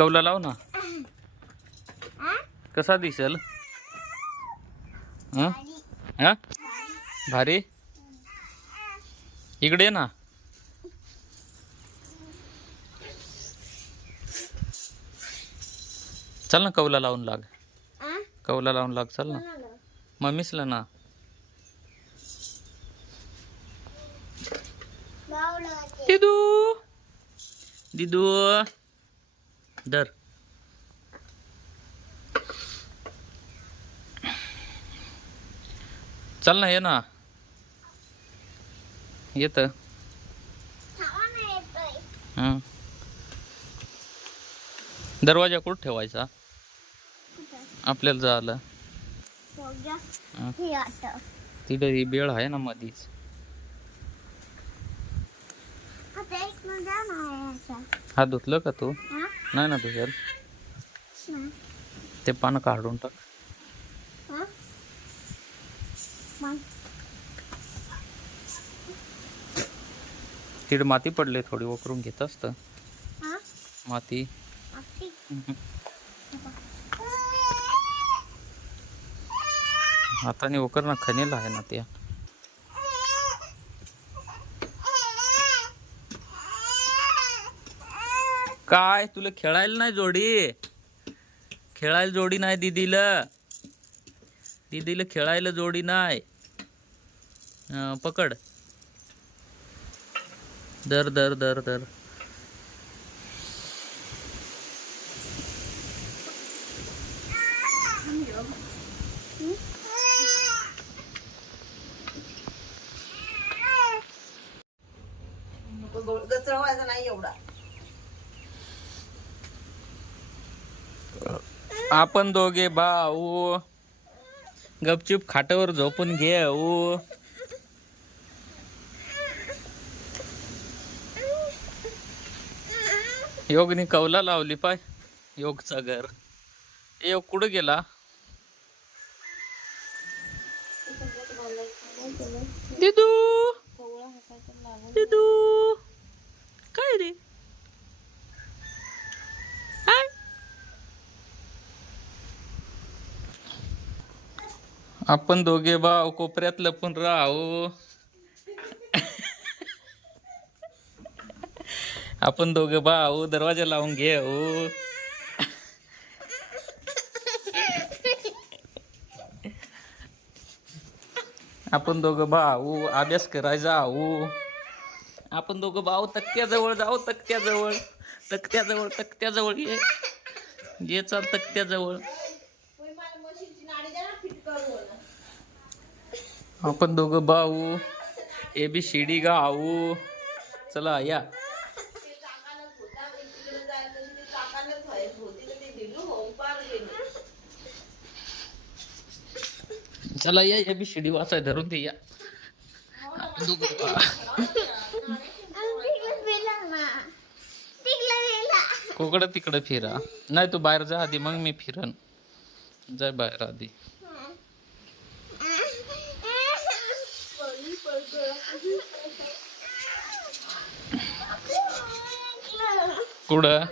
कौला लाव ना. कसा दिसेल? हा भारी. इकडे ना. चल ना कौला लावून लाग. कौला लावून लाग. चल ना मम्मीसला ना. दिदू दिदू दर. चल ना ये ना. येत. दरवाजा कुठं ठेवायचा आपल्याला झालं. तिथे ही बेळ आहे ना मधीच. हात धुतलं का तू? नाही ना तुझ्यात. ते पानं काढून टाक. तिथे माती पडले थोडी वकरून घेत असत माती. हाताने वकर ना खनेल आहे ना त्या. काय तुला खेळायला नाही जोडी? खेळायला जोडी नाही दीदीला. दीदीला खेळायला जोडी नाही. पकड. दर दर दर दर. गचळवायचा नाही एवढा. आपण दोघे भाऊ गपचूप खाटावर झोपून घेऊ. योगनी कौला लावली पाय. योगचा घर. योग कुठं गेला? दिदू दिदू काय रे? आपण दोघे भाऊ कोपऱ्यात लपून राहू. आपण दोघे भाऊ दरवाजा लावून घेऊ. आपण दोघं भाऊ अभ्यास करायला जाऊ. आपण दोघं भाऊ तक्त्याजवळ जाऊ. तक्त्याजवळ तक्त्याजवळ तक्त्याजवळ ये. ये चाल तक्त्याजवळ. आपण दोघं भाऊ ABCD गाऊ. चला या. चला या ABCD वाचाय धरून ते या. कोकडं तिकडं फिरा. नाही तू बाहेर जा आधी मग मी फिरन. जाय बाहेर आधी. कुठं?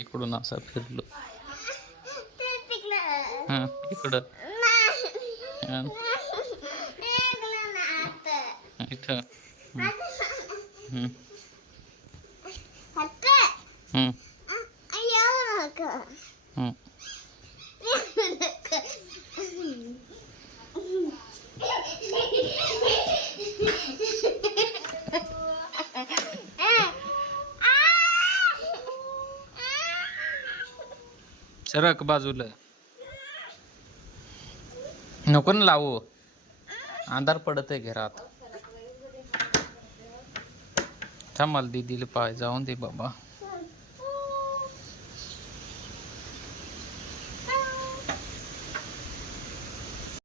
इकडून असं फिरलो. इकडं इथं. सरक बाजूला. नको ना लावू. अंधार पडत आहे घरात. थांब मला दीदीला पाय जाऊन दे बाबा.